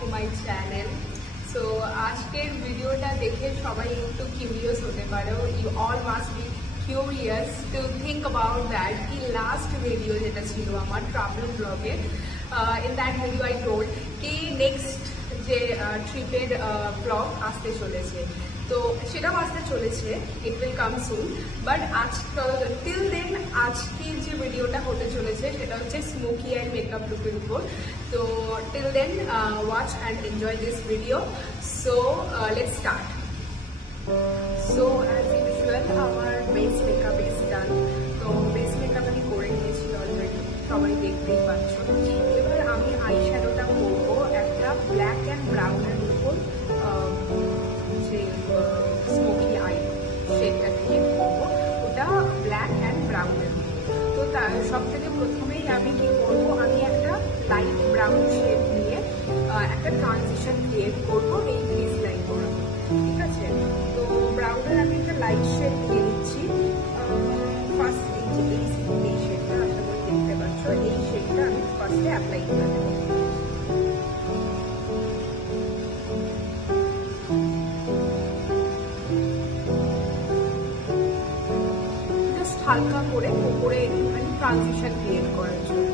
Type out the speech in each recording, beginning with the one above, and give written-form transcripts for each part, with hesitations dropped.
to my channel. So আজকের ভিডিওটা দেখে সবাই একটু কিউরিয়াস হতে পারো. You all must be curious to think about that কি লাস্ট ভিডিও যেটা ছিল আমার ট্রাভেল ব্লগে, in that video I told কি নেক্সট যে ট্রিপের ব্লগ আসতে চলেছে, তো সেটাও আসতে চলেছে, it will come soon. But আজ টিল দেন আজকের যে ভিডিওটা হতে চলেছে সেটা হচ্ছে স্মোকি আই মেকআপ লুকের উপর. তো till then watch and enjoy this video. So let's start. So as usual আমার বেস মেকআপ ইজ ডান. তো বেস মেকআপ আমি করে নিয়েছি অলরেডি, সবাই দেখতেই পাচ্ছ. এবার আমি আই শ্যাডোটা করবো একটা ব্ল্যাক অ্যান্ড ব্রাউনের উপর, যে স্মোকি আই শেডটা ক্রিয়েট করবো, ওটা ব্ল্যাক অ্যান্ড ব্রাউনের. তো তার সব থেকে প্রথমেই আমি কি করবো, আমি একটা লাইট ব্রাউন শেড নিয়ে একটা ট্রানজিশন ক্রিয়েট করবো এই ক্রিজ লাইন করে. ঠিক আছে, তো ব্রাউনের আমি একটা লাইট শেড নিয়ে নিচ্ছি. ফার্স্ট এই শেডটা আশা করি দেখতে পাচ্ছ, এই শেডটা আমি ফার্স্টে অ্যাপ্লাই করে দেবো. হালকা করে উপরে একটুখানি ট্রানজিশন ক্রিয়েট করার জন্য.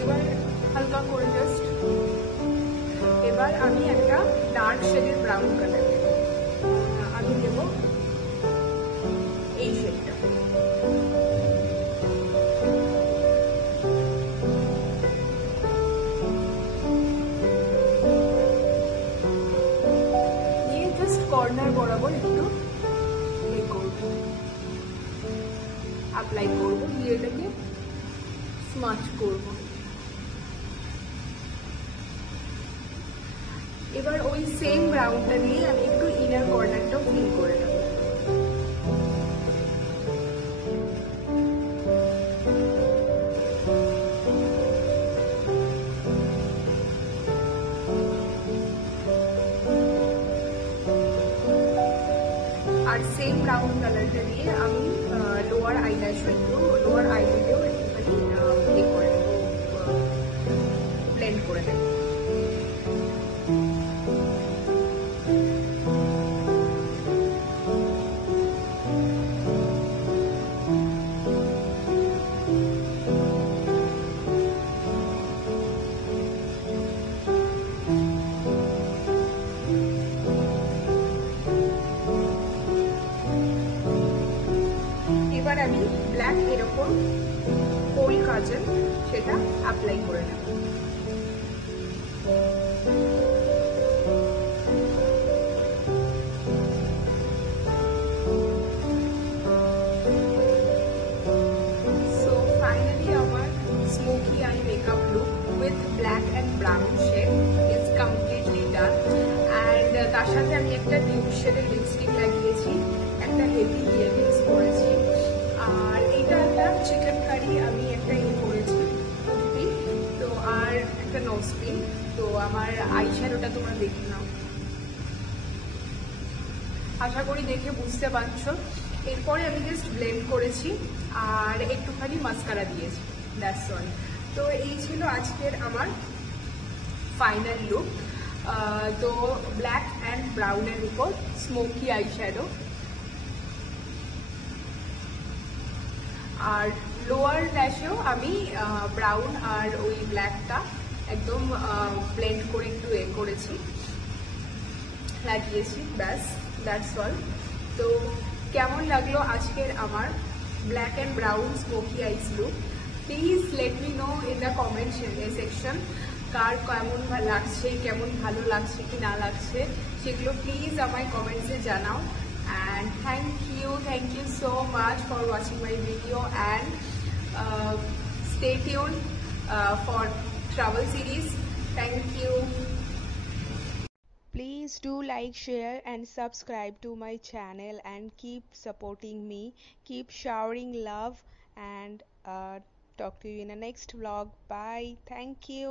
এবার হালকা করে জাস্ট এবার আমি একটা ডার্ক শেডের ব্রাউন কালার দেব. আমি দেব এই শেডটা. কর্নার বরাবর একটু অ্যাপ্লাই করবো, দিয়ে এটাকে স্মাচ করবো. এবার ওই সেম ব্রাউনটা দিয়ে আমি একটু ইনার কর্নারটাও ফিল করে নেব. আর সেম ব্রাউন কালারটা দিয়ে আমি লোয়ার আইল্যাশেও একটুখানি করে নেব, ব্লেন্ড করে নেব. এবার আমি ব্ল্যাক এরকম কোল কাজল সেটা অ্যাপ্লাই করে নেব. সো ফাইনালি আমার smoky eye makeup look with black and brown shade is completely done. And তার সাথে আমি একটা নিউড শেডের লিপস্টিক লাগিয়েছি, একটা হেভি ইয়াররিংস করেছি, আর এইটা একটা চিকেন কারি আমি একটা করেছি কুর্তি, তো আর একটা নোজ পিন. তো আমার আই শ্যাডোটা তোমরা দেখে নাও, আশা করি দেখে বুঝতে পারছো. এরপরে আমি জাস্ট ব্লেন্ড করেছি আর একটুখানি মাস্কারা দিয়েছি, দ্যাটস অল. তো এই ছিল আজকের আমার ফাইনাল লুক. তো ব্ল্যাক অ্যান্ড ব্রাউনের উপর স্মোকি আই শ্যাডো, আর লোয়ার ল্যাশেও আমি ব্রাউন আর ওই ব্ল্যাকটা একদম ব্লেন্ড করে একটু করেছি, লাগিয়েছি, ব্যাস, দ্যাটস অল. তো কেমন লাগলো আজকের আমার black and brown smoky eye look? Please let me know in the comment section কার কেমন লাগছে, কেমন ভালো লাগছে কি না লাগছে, সেগুলো প্লিজ আমায় কমেন্টসে জানাও. And thank you so much for watching my video, and stay tuned for travel series. Thank you. Please do like, share and subscribe to my channel and keep supporting me. Keep showering love, and talk to you in the next vlog. Bye. Thank you.